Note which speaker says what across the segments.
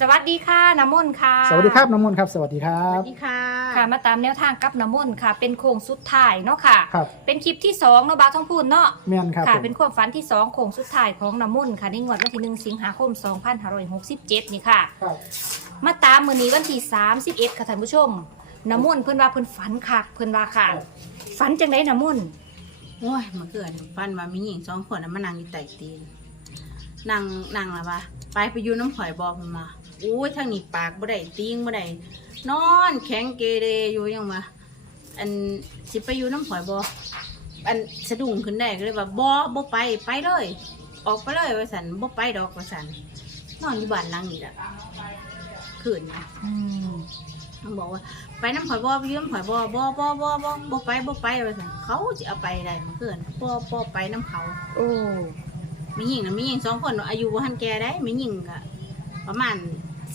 Speaker 1: สวัสดีค่ะน้ำมนต์ค่ะ
Speaker 2: สวัสดีครับน้ำมนต์ครับ สวัสดีครั
Speaker 3: ส
Speaker 2: บ
Speaker 3: วัสดีค่ะ
Speaker 1: ค่ะมาตามแนวทางกับน้ำมนต์ค่ะ เป็นโค้งสุดท้ายเนาะค่ะ
Speaker 2: ครับ
Speaker 1: เป็นคลิปที่สองเนาะบาวท้องพูนเนาะ
Speaker 2: แม่นครับ
Speaker 1: ค่ะ
Speaker 2: ผม
Speaker 1: เป็นความฝันที่สองโค้งสุดท้ายของน้ำมนต์ค่ะในงวดวันที่หนึ่งสิงหาคม 2567 นี่ค่ะ
Speaker 2: ครับ
Speaker 1: มาตามมือนี้วันที่31ค่ะท่านผู้ชมน้ำมนต์เพิ่นว่าเพิ่นฝันคักเพิ่นว่าค่ะฝันจังไดน้ำมนต์
Speaker 3: โอ้ยเมื่อคืนฟันว่ามีหญิงสองคนน่ะมานั่งอยู่ใต้ตีนนั่งนั่งละวะไปไปอยู่น้ำข่อยบอมันมา อุ้ยทางนี้ปากบ่ได้ติ้งบ่ได้นอนแข็งเกเรอยู่ยังมาอันสิไปอยู่น้ำข่อยบออันสะดุ้งขึ้นได้ก็เลยว่าบ่บ่ไปไปเลย ออกไปเลยว่าสันบ่ไปดอกว่าสันนอนอยู่บ้านหลังนี้แหละคืนนะ
Speaker 1: อืม
Speaker 3: มันบอกว่า ไปน้ำหอยบ่อไปยืมหอยบ่อบ่อบ่อบ่อบ่อบ่ไปบ่ไปไปสั่นเขาจะเอาไปได้เมื่อคืนบ่บ่ไปน้ำเขา
Speaker 1: โอ้
Speaker 3: มีหญิงนะมีหญิงสองคนเนอะอายุบ่ทันแก่ได้มีหญิงก็ประมาณ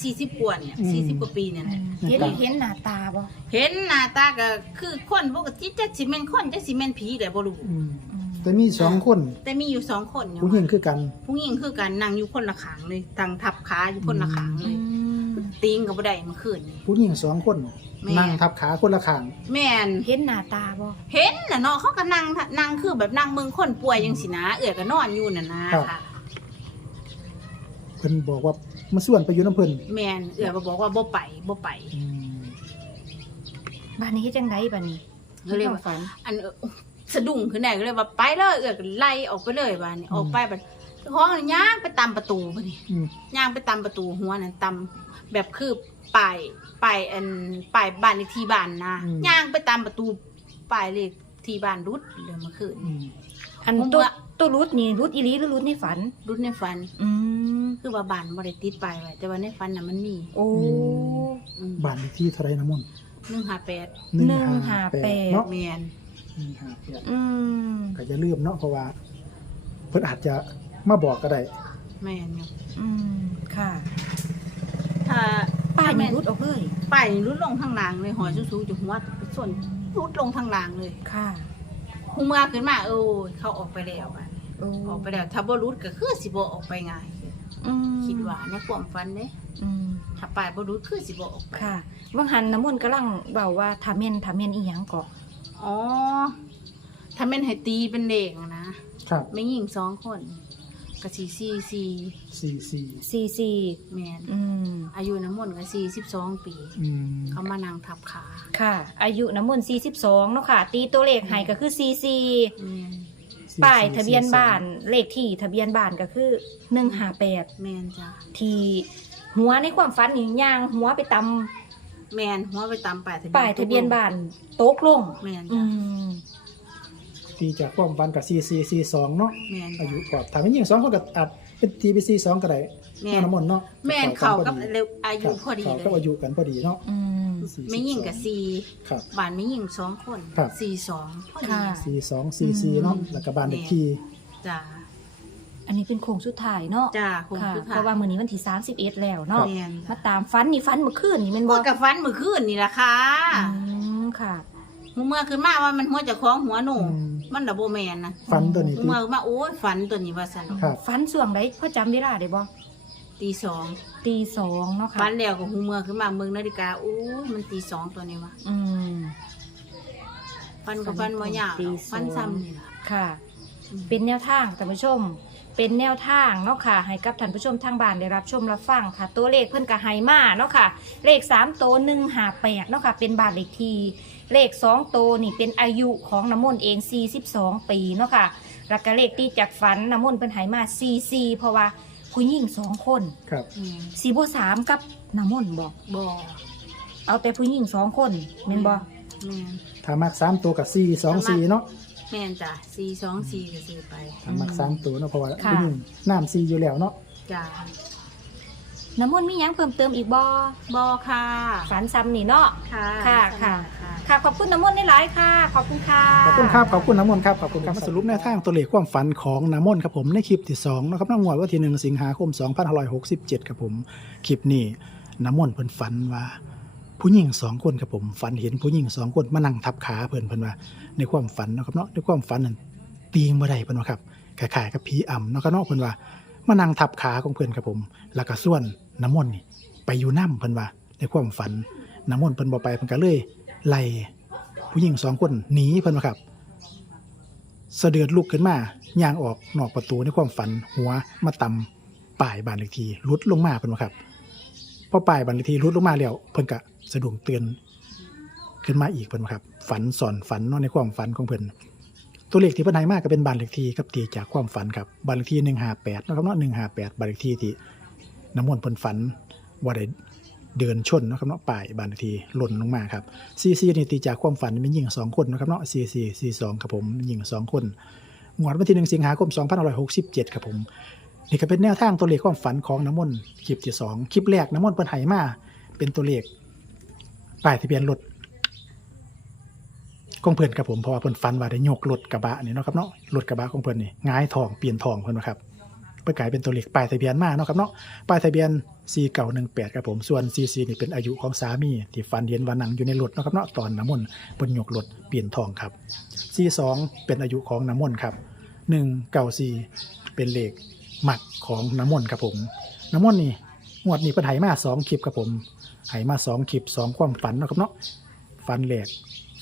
Speaker 3: สี่สิบกว่าเนี่ยสี่สิบกว่าปีเนี่ยแหละ
Speaker 1: เห็นเห็นหน้าตาบ่
Speaker 3: เห็นหน้าตาก็คือคนปกติจักสิแม่นคนจักสิแม่นผีแหละบ่รู้
Speaker 2: อืม
Speaker 1: อืม
Speaker 2: แต่มีสองคน
Speaker 3: แต่มีอยู่สองคนอยู่
Speaker 2: ผู้หญิงคือกัน
Speaker 3: ผู้หญิงคือกันนั่งอยู่คนละขางเลยตั้งทับขาอยู่คนละขางเล
Speaker 1: อื
Speaker 3: ย
Speaker 1: ม
Speaker 3: ตีงก็บ่ได้เมื่อคืนนี่
Speaker 2: ผู้หญิงสองคน
Speaker 3: แม่
Speaker 2: นั่งทับขาคนละข้าง
Speaker 3: แม่น
Speaker 1: เห็นหน้าตาบ่
Speaker 3: เห็นน่ะเนาะเขาก็นั่งนั่งคือแบบนั่งเมืองคนป่วยยังสินะ เอื่อยก็นอนอยู่น่ะนะค่ะ
Speaker 2: เพิ่นบอกว่ามาส่วนไปอยู่น้ำเพิ่น
Speaker 3: แมนเอื่อยก็บอกว่าบ่ไปบ่ไป
Speaker 2: อืม
Speaker 1: บ้านนี้เฮ็ดจังไดบ้านนี้
Speaker 3: ก็เลย
Speaker 1: ความ
Speaker 3: ว่า
Speaker 1: ฝัน
Speaker 3: อันเอ่อสะดุ้งขึ้นได้ก็เลยว่าไปเลยเอื่อยก็ไล่ออกไปเลยบ้านนี้ออกไปบัดห้องย่างไปตามประตูบัดนี้
Speaker 2: อืม
Speaker 3: ย่างไปตามประตูหัวนั่นตามแบบคือป้ายป้ายอันป้ายบ้านเลขที่บ้านนะย่างไปตามประตูป้ายเลขที่บ้านรุดเรื่องเมื่อคืน
Speaker 2: อืม
Speaker 1: อัน
Speaker 3: ผม
Speaker 1: ตัว
Speaker 3: ว่า
Speaker 1: ตัวรุดนี่รุดอีหลีหรือรุดในฝัน
Speaker 3: รุดในฝัน
Speaker 1: อืม
Speaker 3: คือว่าบ้านบ่ได้ติดป้ายไว้แต่ว่าในฝันน่ะมันมี
Speaker 1: โอ้
Speaker 3: อืม
Speaker 2: บ้านเลขที่เท่าไรน้ำมนต์
Speaker 3: หนึ่งห้าแปด
Speaker 1: หนึ่งห้าแปด
Speaker 2: เนาะ
Speaker 3: แมน
Speaker 2: หนึ่งห้าแปด
Speaker 1: อืม
Speaker 2: ก็จะลืมเนาะเพราะว่า เพิ่นอาจจะมาบอกก็ได้
Speaker 3: แมนอยู่
Speaker 1: อืมค่ะ
Speaker 3: ถ้า
Speaker 1: ป้าย
Speaker 3: ถ้
Speaker 1: นี่
Speaker 3: แม่น
Speaker 1: รุดออกเลย
Speaker 3: ป้ายนี่รุดลงทางล่างเลยหอยสูงๆอยู่หัวส่วนรุดลงทางล่างเลย
Speaker 1: ค่ะ
Speaker 3: หูเมื่อขึ้นมาเออเขาออกไปแล้วอะ
Speaker 1: โอ้
Speaker 3: ออกไปแล้วถ้าบ่รุดก็คือสิบ่ออกไปง่าย
Speaker 1: อืม
Speaker 3: คิดว่าในความฝันเด้
Speaker 1: อืม
Speaker 3: ถ้าป้ายบ่รุดคือสิบ่ออกไป
Speaker 1: ค่ะว่างหันน้ำมนต์กำลังเบาว่าถาเมนถาเมนอีหยังเกาะ
Speaker 3: อ๋อ ถ้าแม่นให้ตีเป็นเลขอะนะครับไม่หญิงสองคนก็สี่สี่สี่
Speaker 2: สี่สี่
Speaker 1: ซีซี
Speaker 3: แม่น
Speaker 1: อืม
Speaker 3: อายุน้ำมนต์ก็สี่สิบสองปี
Speaker 2: อืม
Speaker 3: เขามานั่งทับขา
Speaker 1: ค่ะ อายุน้ำมนต์42เนาะค่ะ ตีตัวเลขให้ก็คือซีซี
Speaker 3: แม่น
Speaker 2: สี่
Speaker 1: ป้าย
Speaker 2: สี่
Speaker 1: ทะเบียน
Speaker 2: สี่
Speaker 1: บ้านเลขที่ทะเบียนบ้านก็คือ158
Speaker 3: แม่นจ้ะ
Speaker 1: ที่หัวในความฝันนี่ย่างหัวไปตำ
Speaker 3: แม่นหัวไปตามป้ายทะเบียน
Speaker 1: ป้ายทะเบียนบ้านโตกลง
Speaker 3: แม่น
Speaker 1: อื
Speaker 3: จ้ะ
Speaker 1: ม
Speaker 2: ตีจากความฝันกับสี่สี่สี่สองเนาะ
Speaker 3: แม่น
Speaker 2: อา
Speaker 3: จ้ะ
Speaker 2: ยุกว่าถ้าไม่ยิงสองคนก็อาจเป็นทีพีซีสองก็ได้
Speaker 3: แม่
Speaker 2: เนาะน้ำมนต์เนาะ
Speaker 3: แม่นเขากับ
Speaker 2: พอ
Speaker 3: เร็วอายุพอดี
Speaker 2: เขา
Speaker 3: เล
Speaker 2: ก็อายุ
Speaker 3: ย
Speaker 2: กันพอดีเนาะ
Speaker 1: อืม
Speaker 2: สี่
Speaker 3: ไม่ยิ่งกับ
Speaker 2: สิบสอ
Speaker 3: สี่
Speaker 2: ครับ
Speaker 3: บ้านไม่ยิ่งสองคน
Speaker 2: ครับ
Speaker 3: สี่สองพอดี
Speaker 1: ค่ะ
Speaker 2: สี่สองสี่สี่เนาะ
Speaker 1: อืม
Speaker 2: แล้วก็บ้านเลขที่
Speaker 3: จ้า
Speaker 1: อันนี้เป็นโค้งสุดท้ายเนาะ
Speaker 3: จ้าคง
Speaker 1: ค่ะ
Speaker 3: คือ
Speaker 1: เพราะว่ามื้อนี้วันที่31แล้วเนาะ
Speaker 3: แม่น
Speaker 1: มาตามฟันนี่ฟันเมื่อคืนนี่แม่น
Speaker 3: บ
Speaker 1: บ่
Speaker 3: อกกับฟันเมื่อคืนนี่ละค่ะ
Speaker 1: อืมค่ะ
Speaker 3: หูเมื่อขึ้นมาว่ามันหัวจะคล้องหัวหนู
Speaker 2: อืม
Speaker 3: มันดับโบแมนนะ
Speaker 2: ฝันตัวนี้
Speaker 3: หู
Speaker 2: ที่
Speaker 3: เมื่อมาโอ้ยฝันตัวนี้ว่าสัน
Speaker 2: ครับ
Speaker 1: ฟันส่วงใดพ่อจำเวลาได้บ่
Speaker 3: ตีสอง
Speaker 1: ตีสองเนาะค่ะ
Speaker 3: ฝันแล้วกับหูเมื่อขึ้นมาเมืองนาฬิกาโอ้ยมันตีสองตัวนี้วะ
Speaker 1: อืม
Speaker 3: ฟันกับฟันมายาว
Speaker 1: ตีสอง
Speaker 3: ฟันซ้ำนี่ล่ะ
Speaker 1: ค่ะ
Speaker 3: อืม
Speaker 1: เป็นแนวทางท่านผู้ชม เป็นแนวทางเนาะค่ะ ให้กับท่านผู้ชมทางบ้านได้รับชมรับฟังค่ะ ตัวเลขเพิ่นก็ให้มาเนาะค่ะ เลข3ตัว158เนาะค่ะ เป็นบ้านเลขที่เลข2ตัวนี่เป็นอายุของน้ำมนต์เอง42ปีเนาะค่ะ แล้วก็เลขตีจากฝันน้ำมนต์เพิ่นให้มา44เพราะว่า ผู้หญิงสองคน
Speaker 2: ครับ
Speaker 3: อืม
Speaker 1: สีบ่สามกับน้ำมนต์บอก
Speaker 3: บอ
Speaker 1: เอาแต่ผู้หญิงสองคนแม่นบ่
Speaker 3: แม่น
Speaker 2: ถ้ามักสามตัวกับสี่สองสี่เนาะ
Speaker 3: แม่นจ้ะสี่สองสี่ก็ซื้อไป
Speaker 2: ถ้ามักสามตัวเนาะเพราะว่า
Speaker 1: ค่ะ
Speaker 2: ผู้หญิงน้ำสี่อยู่แล้วเนาะ
Speaker 3: จ้า
Speaker 1: น้ำมนต์มีหยังเพิ่มเติมอีกบ่
Speaker 3: บอค่ะ
Speaker 1: ฝันซ้ำนี่เนาะ
Speaker 3: ค่ะ
Speaker 1: ค่ะค่ะ
Speaker 3: ค่ะ
Speaker 1: ขอบคุณน้ำมนต์หลายค่ะ ขอบคุณค่ะ
Speaker 2: ขอบคุณครับ ขอบคุณน้ำมนต์ครับ ขอบคุณครับมาสรุปแนวทางตัวเลขความฝันของน้ำมนต์ครับผม ในคลิปที่สองนะครับน้องหวยว่าที่หนึ่งสิงหาคม2567ครับผม คลิปนี้น้ำมนต์เพิ่นฝันว่า ผู้หญิงสองคนครับผม ฝันเห็นผู้หญิงสองคนมานั่งทับขาเพิ่นเพิ่นว่า ในความฝันนะครับเนาะ ในความฝันนั้นตีงบ่ได้เพิ่นว่าครับคล้ายๆกับผีอ่ำเนาะครับเนาะเพิ่นว่ามานั่งทับขาของเพิ่นครับผม แล้วก็ส่วนน้ำมนต์นี่ไปอยู่น้ำเพิ่นว่า ในความฝันน้ำมนต์เพิ่นบ่ไปเพิ่นก็เลย ไล่ผู้หญิงสองคนหนีเพิ่นว่าครับสะเดือดลุกขึ้นมาย่างออกนอกประตูในความฝันหัวมาตำป้ายบานเลขทีลุดลงมาเพิ่นว่าครับพอป้ายบานเลขทีลุดลงมาแล้วเพิ่นก็สะดุ้งเตือนขึ้นมาอีกเพิ่นว่าครับ ฝันสอนฝันเนาะในความฝันของเพิ่นตัวเลขที่เพิ่นให้มาก็เป็นบานเลขที่กับตีจากความฝันครับบานเลขที่158นะครับเนาะ158บ้านเลขที่ที่น้ำมนต์เพิ่นฝันว่าได้ เดินชนนะครับเนาะป้ายบานทีหล่นลงมาครับ44นี่ตีจากความฝันเป็นหญิงสองคนนะครับเนาะ44 42ครับผมหญิงสองคนงวดวันที่1สิงหาคม2567 ครับผม นี่ก็เป็นแนวทางตัวเลขความฝันของน้ำมนต์คลิปที่สองคลิปแรกน้ำมนต์เพิ่นให้มา เป็นตัวเลขป้ายทะเบียนรถของเพิ่อนครับผมเพราะว่าเพิ่นฟันว่าได้โยกรถกระบะนี่เนาะครับเนาะรถกระบะของเพิ่อนนี่งายทองเปลี่ยนทองเพิ่อนว่าครับ เพิ่นกลายเป็นตัวเลขป้ายทะเบียนมาเนาะครับเนาะป้ายทะเบียน4918ครับผมส่วน CC นี่เป็นอายุของสามีที่ฟันเห็นว่านั่งอยู่ในรถเนาะครับเนาะตอนน้ำมนต์เพิ่นยกรถเปลี่ยนทองครับ C2 เป็นอายุของน้ำมนต์ครับ194เป็นเลขหมักของน้ำมนต์ครับผมน้ำมนต์นี่งวดนี้เพิ่นให้มาสองคลิปครับผมให้มาสองคลิปสองความฝันเนาะครับเนาะฝันแรก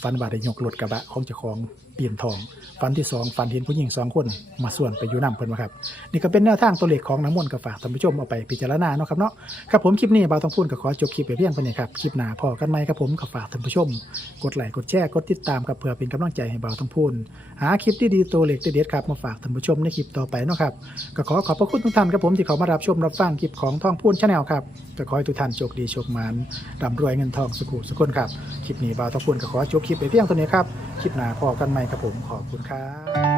Speaker 2: ฝันว่าได้ยกรถกระบะของเจ้าของเปลี่ยนทองฝันที่สองฝันเห็นผู้หญิงสองคนมาส่วนไปอยู่นำเพิ่นว่าครับนี่ก็เป็นแนวทางตัวเลขของน้ำมนต์กับฝากท่านผู้ชมเอาไปพิจารณาเนาะครับเนาะครับผมคลิปนี้บ่าวต้องพูดก็ขอจบคลิปไปเพียงเท่านี้ครับคลิปหน้าพอกันไหมครับผมกับฝากท่านผู้ชม กดไลค์กดแชร์กดติดตามครับเพื่อเป็นกำลังใจให้บ่าวต้องพูดหาคลิปที่ดีตัวเลขเด็ดๆครับมาฝากท่านผู้ชมในคลิปต่อไปเนาะครับก็ขอขอบพระคุณทุกท่านครับผมที่เขามารับชมรับฟังคลิปของท่องพูนชาแนลครับก็ขอให้ทุกท่านโชคดีโชคหมานร่ำรวยเงินทองสุขุสุขคนครับคลิปนี้บ่าวต้องพูดก็ขอจบคลิปไปเพียงเท่านี้ครับ คลิปหน้าพอกันใหม่ครับผมขอบคุณครับ